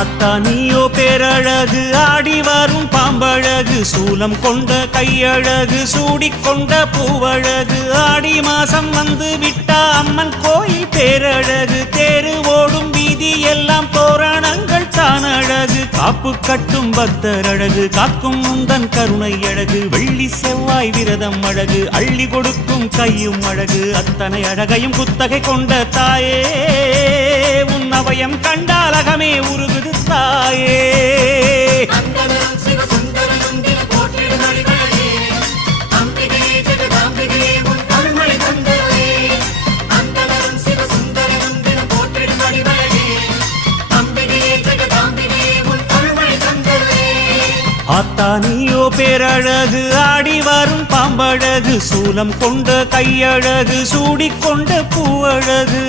ஆத்தா நீயோ பேரழகு, ஆடி வரும் பாம்பழகு, சூலம் கொண்ட கையழகு, சூடிக்கொண்ட பூவழகு. ஆடி மாசம் வந்து விட்டா அம்மன் கோயில் பேரழகு, தேரு ஓடும் வீதி எல்லாம் தோரணங்கள் தான் அழகு. காப்பு கட்டும் பக்தர் அழகு, காக்கும் முந்தன் கருணை அழகு, வெள்ளி செவ்வாய் விரதம் அழகு, அள்ளி கொடுக்கும் கையும் அழகு. அத்தனை அழகையும் குத்தகை கொண்ட தாயே, உன் அவயம் கண்டால் அகமே உருகுது தாயே. ஆத்தா நீயோ பேரழகு, ஆடி வரும் பாம்பழகு, சூலம் கொண்ட கையழகு, சூடிக்கொண்ட பூவழகு.